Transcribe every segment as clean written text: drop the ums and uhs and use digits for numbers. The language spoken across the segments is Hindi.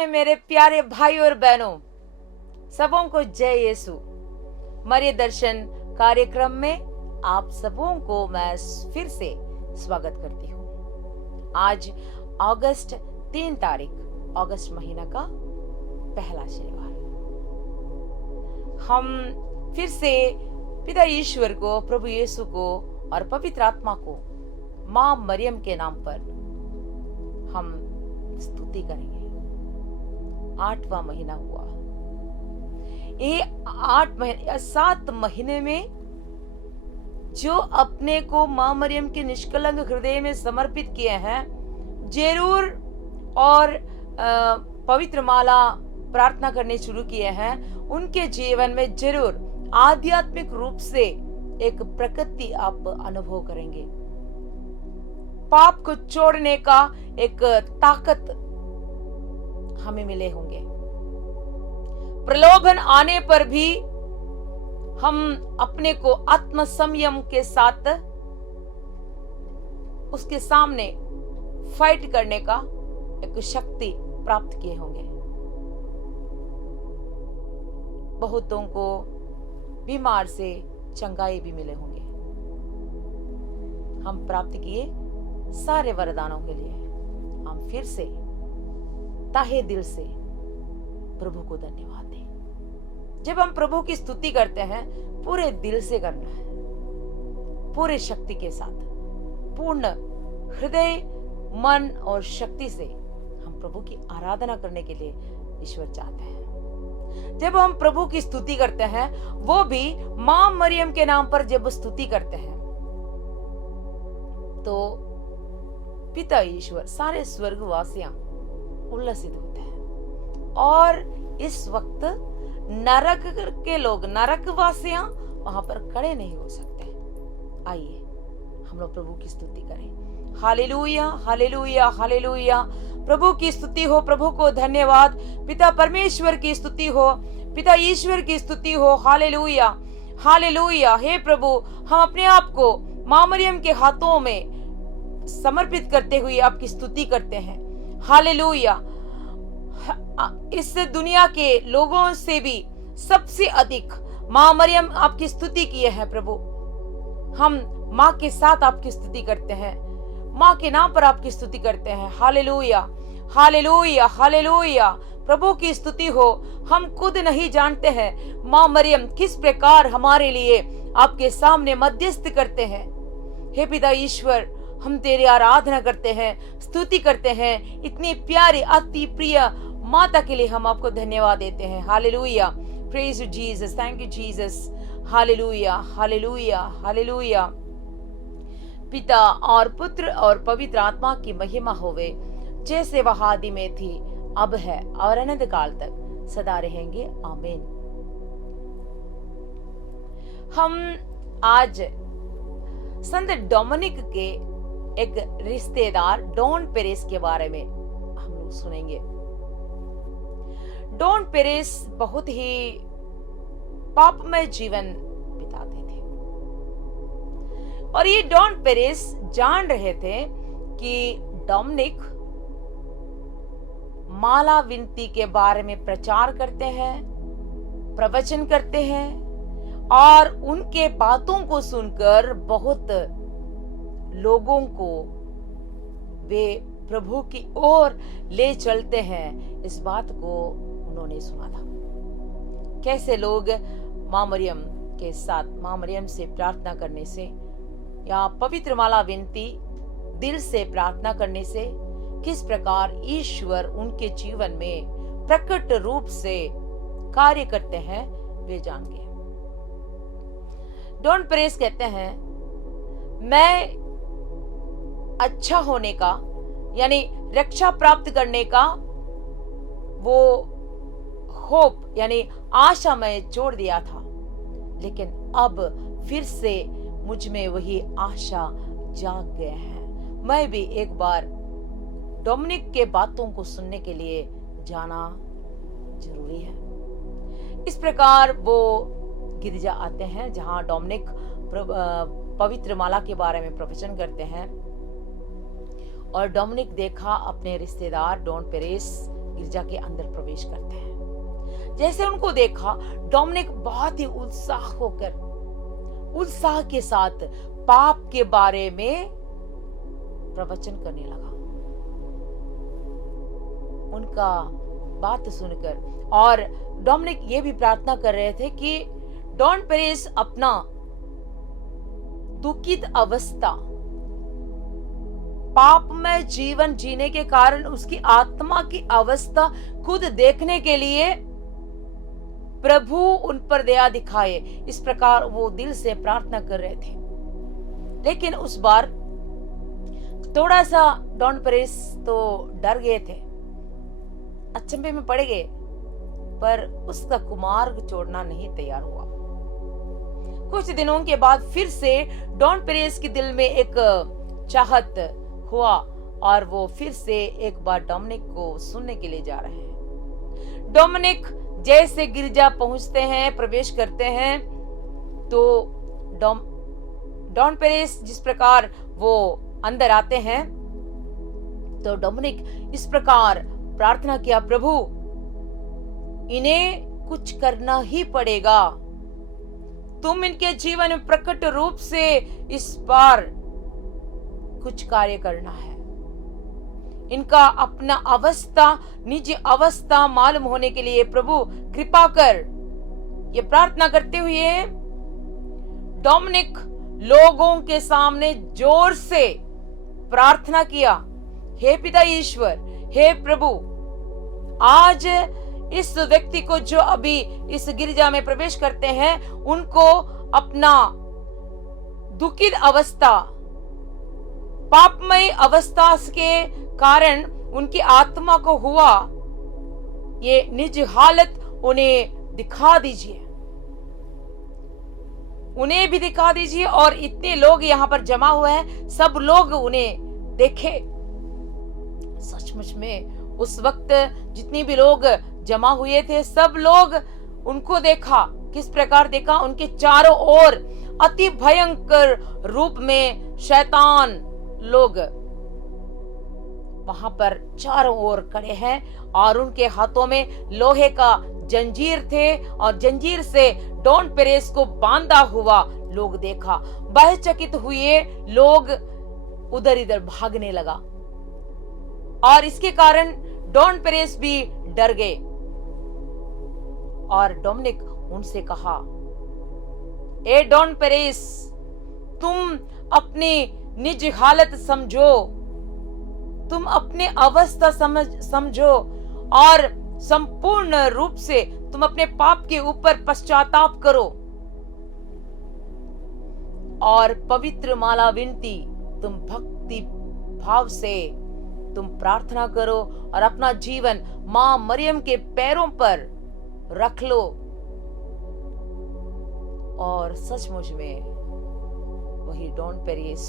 में मेरे प्यारे भाई और बहनों, सबों को जय यीशु। मरिय दर्शन कार्यक्रम में आप सबों को मैं फिर से स्वागत करती हूँ। आज अगस्त 3 तारीख, अगस्त महीना का पहला शनिवार। हम फिर से पिता ईश्वर को, प्रभु यीशु को और पवित्र आत्मा को माँ मरियम के नाम पर हम स्तुति करेंगे। 8वां महीना हुआ। ये 7 महीने में जो अपने को माँ मरियम के निष्कलंक हृदय में समर्पित किए हैं, जरूर और पवित्र माला प्रार्थना करने शुरू किए हैं, उनके जीवन में जरूर आध्यात्मिक रूप से एक प्रकृति आप अनुभव करेंगे। पाप को छोड़ने का एक ताकत हमें मिले होंगे। प्रलोभन आने पर भी हम अपने को आत्म संयम के साथ उसके सामने फाइट करने का एक शक्ति प्राप्त किए होंगे। बहुतों को बीमार से चंगाई भी मिले होंगे। हम प्राप्त किए सारे वरदानों के लिए हम फिर से ताहे दिल से प्रभु को धन्यवाद दें। जब हम प्रभु की स्तुति करते हैं, पूरे दिल से करना है, पूरे शक्ति के साथ, पूर्ण हृदय, मन और शक्ति से हम प्रभु की आराधना करने के लिए ईश्वर चाहते हैं। जब हम प्रभु की स्तुति करते हैं, वो भी मां मरियम के नाम पर जब स्तुति करते हैं, तो पिता ईश्वर, सारे स्वर्गवासियां उल्लसित होते हैं। और इस वक्त नरक के लोग, नरकवासियां वहां पर खड़े नहीं हो सकते। आइए हम लोग प्रभु की स्तुति करें। Hallelujah, hallelujah, hallelujah. प्रभु की स्तुति हो, प्रभु को धन्यवाद। पिता परमेश्वर की स्तुति हो, पिता ईश्वर की स्तुति हो। Hallelujah, hallelujah. हे प्रभु, हम अपने आप को मां मरियम के हाथों में समर्पित करते हुए आपकी स्तुति करते हैं। हालेलुया। इस दुनिया के लोगों से भी सबसे अधिक मां मरियम आपकी स्तुति किए हैं प्रभु। हम मां के साथ आपकी स्तुति करते हैं, मां के नाम पर आपकी स्तुति करते हैं। Hallelujah, hallelujah, hallelujah. प्रभु की स्तुति हो। हम खुद नहीं जानते हैं मां मरियम किस प्रकार हमारे लिए आपके सामने मध्यस्थ करते हैं। हे पिता ईश्वर, हम तेरी आराधना करते हैं, स्तुति करते हैं। इतनी प्यारी, अति प्रिय माता के लिए हम आपको धन्यवाद देते हैं। Hallelujah, praise you Jesus, thank you Jesus. Hallelujah, hallelujah, hallelujah. पिता और पुत्र और पवित्र आत्मा की महिमा होवे, जैसे वह आदि में थी, अब है और अनंत काल तक सदा रहेंगे। आमीन। हम आज संत डोमिनिक के एक रिश्तेदार डॉन पेरेस के बारे में हम लोग सुनेंगे। डॉन पेरेस बहुत ही पापमय जीवन बिताते थे और ये डॉन पेरेस जान रहे थे कि डोमिनिक माला विनती के बारे में प्रचार करते हैं, प्रवचन करते हैं और उनके बातों को सुनकर बहुत लोगों को वे प्रभु की ओर ले चलते हैं। इस बात को उन्होंने सुना था। कैसे लोग मां मरियम के साथ, मां मरियम से प्रार्थना करने से या पवित्र माला विनती दिल से प्रार्थना करने से किस प्रकार ईश्वर उनके जीवन में प्रकट रूप से कार्य करते हैं, वे जान गए। डॉन पेरेस कहते हैं, मैं अच्छा होने का यानी रक्षा प्राप्त करने का वो होप यानी आशा मैं छोड़ दिया था, लेकिन अब फिर से मुझ में वही आशा जाग गया है। मैं भी एक बार डोमिनिक के बातों को सुनने के लिए जाना जरूरी है। इस प्रकार वो गिरजा आते हैं जहां डोमिनिक पवित्र माला के बारे में प्रवचन करते हैं और डोमिनिक देखा अपने रिश्तेदार डॉन पेरेस गिरजा के अंदर प्रवेश करते हैं। जैसे उनको देखा, डोमिनिक बहुत ही उत्साह के साथ पाप के बारे में प्रवचन करने लगा। उनका बात सुनकर, और डोमिनिक ये भी प्रार्थना कर रहे थे कि डॉन पेरेस अपना दुखित अवस्था, पापमय जीवन जीने के कारण उसकी आत्मा की अवस्था खुद देखने के लिए प्रभु उन पर दया दिखाए, इस प्रकार वो दिल से प्रार्थना कर रहे थे। लेकिन उस बार थोड़ा सा डॉन पेरेस तो डर गए थे, अचंभे में पड़ गए, पर उसका कुमार्ग छोड़ना नहीं तैयार हुआ। कुछ दिनों के बाद फिर से डॉन पेरेस के दिल में एक चाहत हुआ और वो फिर से एक बार डोमिनिक को सुनने के लिए जा रहे हैं। डोमिनिक जैसे गिरजा पहुंचते हैं, प्रवेश करते हैं, तो डॉन पेरेस जिस प्रकार वो अंदर आते हैं, तो डोमिनिक इस प्रकार प्रार्थना किया, प्रभु इन्हें कुछ करना ही पड़ेगा, तुम इनके जीवन में प्रकट रूप से इस बार कुछ कार्य करना है। इनका अपना अवस्था, निजी अवस्था मालूम होने के लिए प्रभु कृपा कर। ये प्रार्थना करते हुए डोमिनिक लोगों के सामने जोर से प्रार्थना किया, हे पिता ईश्वर, हे प्रभु, आज इस व्यक्ति को जो अभी इस गिरजा में प्रवेश करते हैं, उनको अपना दुखित अवस्था, पापमय अवस्था के कारण उनकी आत्मा को हुआ ये निज हालत उन्हें दिखा दीजिए, उन्हें भी दिखा दीजिए। और इतने लोग यहाँ पर जमा हुए हैं, सब लोग उन्हें देखे। सचमुच में उस वक्त जितनी भी लोग जमा हुए थे, सब लोग उनको देखा। किस प्रकार देखा? उनके चारों ओर अति भयंकर रूप में शैतान लोग वहां पर चारों ओर खड़े हैं और उनके हाथों में लोहे का जंजीर थे और जंजीर से डॉन पेरेस को बांधा हुआ लोग देखा। भयचकित हुए लोग उधर इधर भागने लगा और इसके कारण डॉन पेरेस भी डर गए। और डोमिनिक उनसे कहा, ए डॉन पेरेस, तुम अपनी निज हालत समझो, तुम अपने अवस्था समझो और संपूर्ण रूप से तुम अपने पाप के ऊपर पश्चाताप करो और पवित्र माला विनती, तुम भक्ति भाव से तुम प्रार्थना करो और अपना जीवन मां मरियम के पैरों पर रख लो। और सचमुच में वही डॉन पेरेस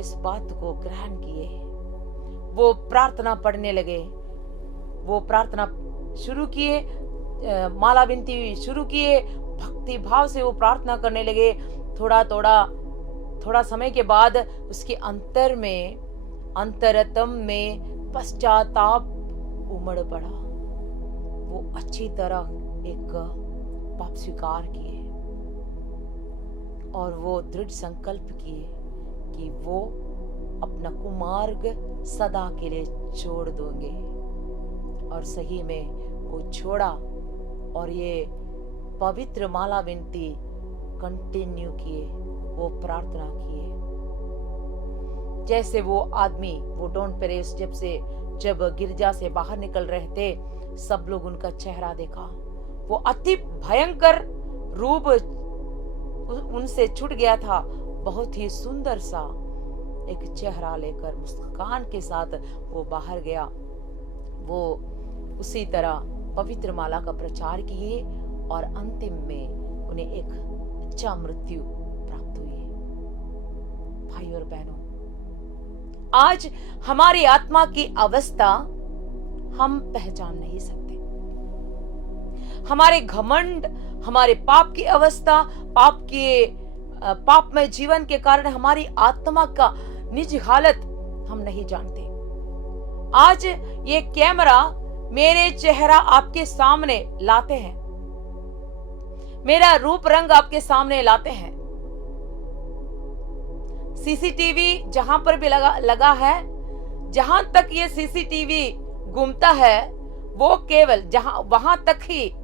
इस बात को ग्रहण किए। वो प्रार्थना पढ़ने लगे, वो प्रार्थना शुरू किए, माला विनती शुरू किए, भक्ति भाव से वो प्रार्थना करने लगे। थोड़ा समय के बाद उसके अंतरतम में पश्चाताप उमड़ पड़ा। वो अच्छी तरह एक पाप स्वीकार किए और वो दृढ़ संकल्प किए कि वो अपना कुमार्ग सदा के लिए छोड़ देंगे। और सही में वो छोड़ा और ये पवित्र माला विनती कंटिन्यू किए, वो प्रार्थना किए। जैसे वो आदमी, वो डॉन पेरेस जब गिरजा से बाहर निकल रहे थे, सब लोग उनका चेहरा देखा। वो अति भयंकर रूप उनसे छूट गया था। बहुत ही सुंदर सा एक चेहरा लेकर मुस्कान के साथ वो बाहर गया। वो उसी तरह पवित्र माला का प्रचार किए और अंतिम में उन्हें एक अच्छा मृत्यु प्राप्त हुई। भाई और बहनों, आज हमारी आत्मा की अवस्था हम पहचान नहीं सकते। हमारे घमंड, हमारे पाप की अवस्था, पापमय जीवन के कारण हमारी आत्मा का निज हालत हम नहीं जानते। आज ये कैमरा मेरे चेहरा आपके सामने लाते हैं, मेरा रूप रंग आपके सामने लाते हैं। सीसीटीवी जहां पर भी लगा है, जहां तक ये सीसीटीवी घूमता है वो केवल वहां तक ही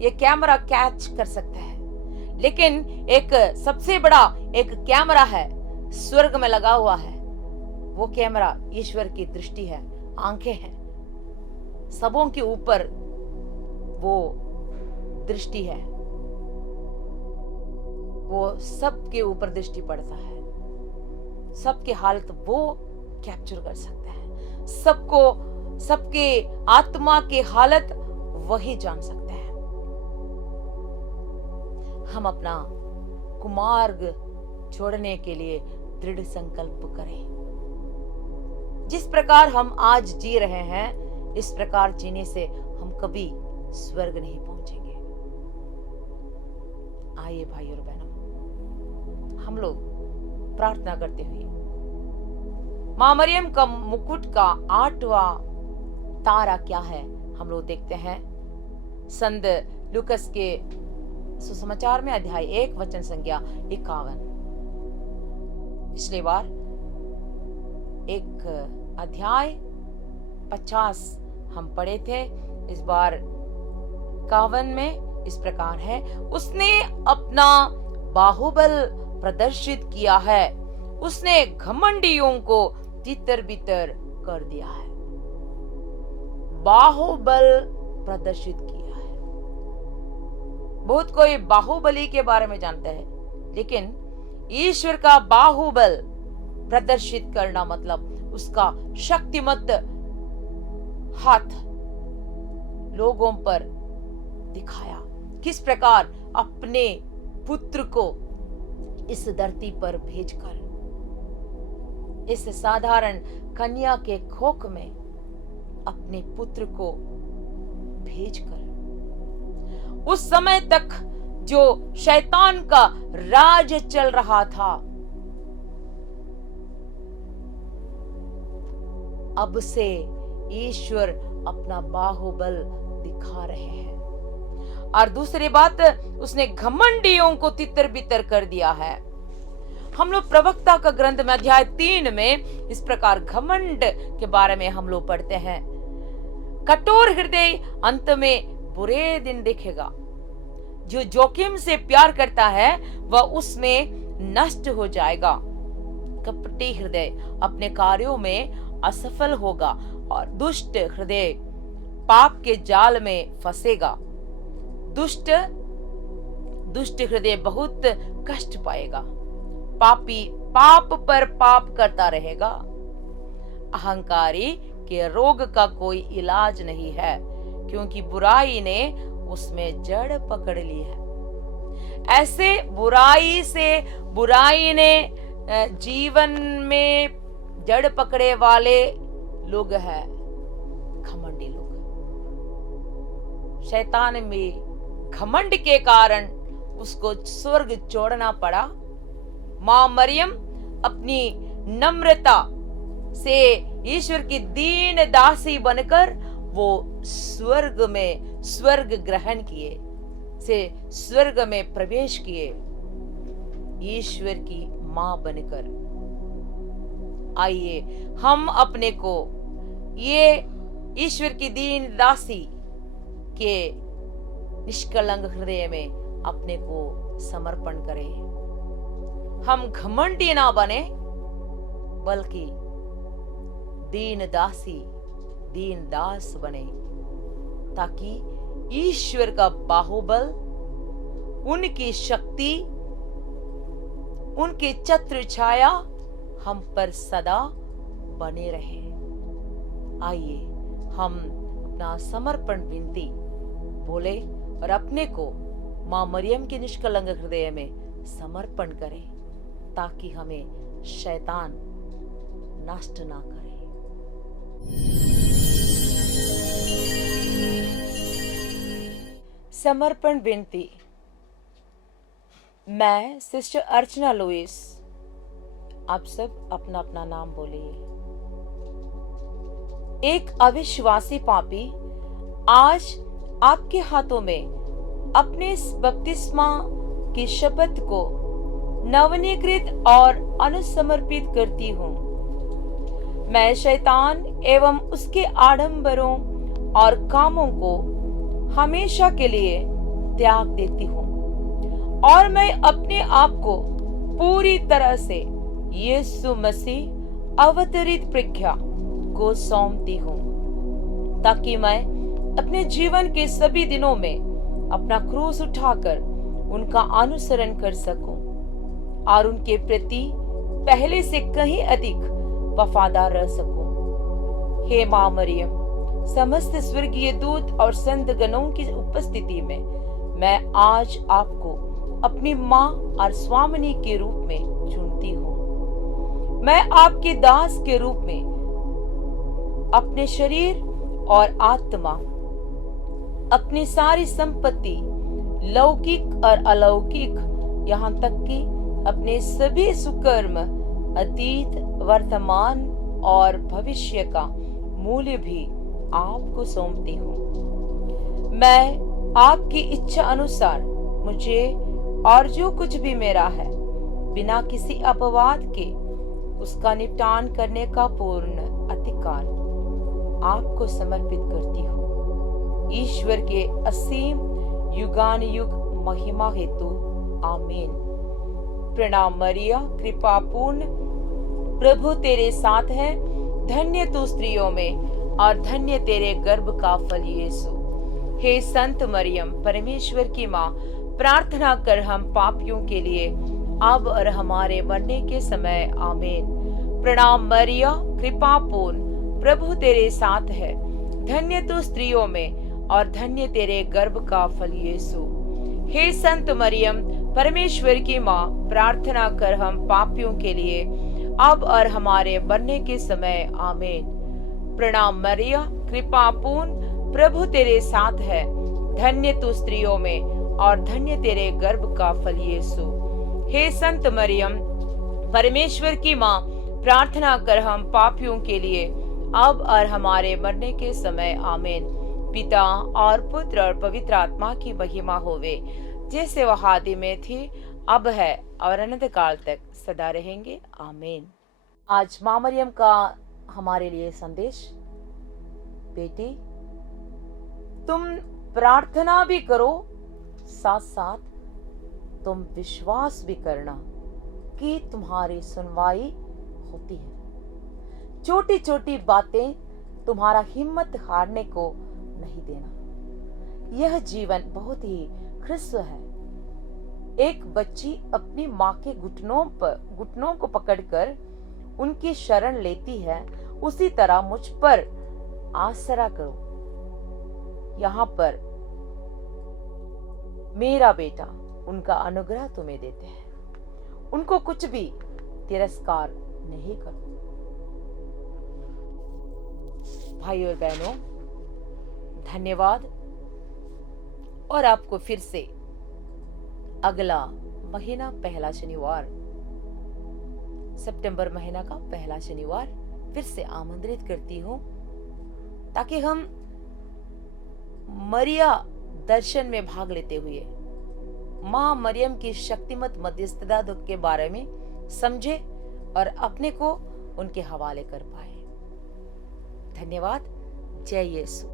ये कैमरा कैच कर सकता है। लेकिन एक सबसे बड़ा एक कैमरा है, स्वर्ग में लगा हुआ है। वो कैमरा ईश्वर की दृष्टि है, आंखें हैं, सबों के ऊपर वो दृष्टि है, वो सबके ऊपर दृष्टि पड़ता है, सबके हालत वो कैप्चर कर सकता है, सबके आत्मा की हालत वही जान सकता है। हम अपना कुमार्ग छोड़ने के लिए दृढ़ संकल्प करें। जिस प्रकार हम आज जी रहे हैं, इस प्रकार जीने से हम कभी स्वर्ग नहीं पहुंचेंगे। आइए भाइयों और बहनों, हम लोग प्रार्थना करते हुए मां मरियम का मुकुट का 8वां तारा क्या है हम लोग देखते हैं। संत लूकस के सुसमाचार में अध्याय 1 वचन संख्या 51। पिछली बार एक अध्याय 50 हम पढ़े थे, इस बार 51 में इस प्रकार है, उसने अपना बाहुबल प्रदर्शित किया है, उसने घमंडियों को तितर बितर कर दिया है। बाहुबल प्रदर्शित किया है। बहुत कोई बाहुबली के बारे में जानता है, लेकिन ईश्वर का बाहुबल प्रदर्शित करना मतलब उसका शक्तिमत हाथ लोगों पर दिखाया, किस प्रकार अपने पुत्र को इस धरती पर भेजकर, इस साधारण कन्या के कोख में अपने पुत्र को भेजकर, उस समय तक जो शैतान का राज चल रहा था, अब से ईश्वर अपना बाहुबल दिखा रहे हैं। और दूसरी बात, उसने घमंडियों को तितर बितर कर दिया है। हम लोग प्रवक्ता का ग्रंथ में अध्याय 3 में इस प्रकार घमंड के बारे में हम लोग पढ़ते हैं। कठोर हृदय अंत में बुरे दिन देखेगा। जो जोखिम से प्यार करता है वह उसमें नष्ट हो जाएगा। कपटी हृदय अपने कार्यों में असफल होगा और दुष्ट हृदय पाप के जाल में फंसेगा। दुष्ट हृदय बहुत कष्ट पाएगा। पापी पाप पर पाप करता रहेगा। अहंकारी के रोग का कोई इलाज नहीं है, क्योंकि बुराई ने उसमें जड़ पकड़ ली है। ऐसे बुराई ने जीवन में जड़ पकड़े वाले लोग हैं घमंडी लोग। शैतान में घमंड के कारण उसको स्वर्ग छोड़ना पड़ा। मां मरियम अपनी नम्रता से ईश्वर की दीन दासी बनकर वो स्वर्ग ग्रहण किए, से स्वर्ग में प्रवेश किए, ईश्वर की मां बनकर। आइए हम अपने को ये ईश्वर की दीन दासी के निष्कलंक हृदय में अपने को समर्पण करें। हम घमंडी ना बने, बल्कि दीन दास बने, ताकि ईश्वर का बाहुबल, उनकी शक्ति, उनकी छत्र छाया हम पर सदा बने रहे। आइए हम अपना समर्पण विनती बोले और अपने को मां मरियम के निष्कलंक हृदय में समर्पण करें, ताकि हमें शैतान नष्ट ना करे। समर्पण विनती। मैं सिस्टर अर्चना लुइस, आप सब अपना अपना नाम बोलिए। एक अविश्वासी पापी आज आपके हाथों में अपने इस बपतिस्मा की शपथ को नवनीकृत और अनुसमर्पित करती हूँ। मैं शैतान एवं उसके आडंबरों और कामों को हमेशा के लिए त्याग देती हूँ और मैं अपने आप को पूरी तरह से यीशु मसीह अवतरित प्रज्ञा को सौंपती हूँ, ताकि मैं अपने जीवन के सभी दिनों में अपना क्रूस उठाकर उनका अनुसरण कर सकूं और उनके प्रति पहले से कहीं अधिक वफादार रह सकूं। हे मां मरियम, समस्त स्वर्गीय दूत और संत गणों की उपस्थिति में मैं आज आपको अपनी मां और स्वामिनी के रूप में चुनती हूँ। मैं आपके दास के रूप में अपने शरीर और आत्मा, अपनी सारी संपत्ति, लौकिक और अलौकिक, यहाँ तक कि अपने सभी सुकर्म, अतीत, वर्तमान और भविष्य का मूल्य भी आपको सौंपती हूँ। मैं आपकी इच्छा अनुसार मुझे और जो कुछ भी मेरा है, बिना किसी अपवाद के उसका निपटान करने का पूर्ण अधिकार आपको समर्पित करती हूँ। ईश्वर के असीम युगान युग महिमा हेतु आमीन। प्रणाम मरिया, कृपा पूर्ण, प्रभु तेरे साथ है, धन्य तू स्त्रियों में और धन्य तेरे गर्भ का फल यीशु। हे संत मरियम, परमेश्वर की माँ, प्रार्थना कर हम पापियों के लिए अब और हमारे मरने के समय आमीन। प्रणाम मरिया, कृपा पूर्ण, प्रभु तेरे साथ है, धन्य तू स्त्रियों में और धन्य तेरे गर्भ का फल यीशु। हे संत मरियम, परमेश्वर की माँ, प्रार्थना कर हम पापियों के लिए अब और हमारे मरने के समय आमीन। प्रणाम मरिया, कृपा पूर्ण, प्रभु तेरे साथ है, धन्य तू स्त्रियों में और धन्य तेरे गर्भ का फल यीशु। हे संत मरियम, परमेश्वर की माँ, प्रार्थना कर हम पापियों के लिए अब और हमारे मरने के समय आमीन। पिता और पुत्र और पवित्र आत्मा की महिमा होवे, जैसे वह आदि में थी, अब है और अनंत काल तक सदा रहेंगे आमीन। आज माँ मरियम का हमारे लिए संदेश, बेटी तुम प्रार्थना भी करो, साथ साथ तुम विश्वास भी करना कि तुम्हारी सुनवाई होती है। छोटी छोटी बातें तुम्हारा हिम्मत हारने को नहीं देना। यह जीवन बहुत ही ख्रिस्त है। एक बच्ची अपनी माँ के घुटनों को पकड़कर उनकी शरण लेती है, उसी तरह मुझ पर आसरा करो। यहाँ पर मेरा बेटा उनका अनुग्रह तुम्हें देते हैं, उनको कुछ भी तिरस्कार नहीं करो। भाई और बहनों, धन्यवाद। और आपको फिर से अगला महीना, पहला शनिवार, सितंबर महीना का पहला शनिवार फिर से आमंत्रित करती हूँ, ताकि हम मरिया दर्शन में भाग लेते हुए माँ मरियम की शक्तिमत मध्यस्थता के बारे में समझे और अपने को उनके हवाले कर पाए। धन्यवाद। जय यीशु।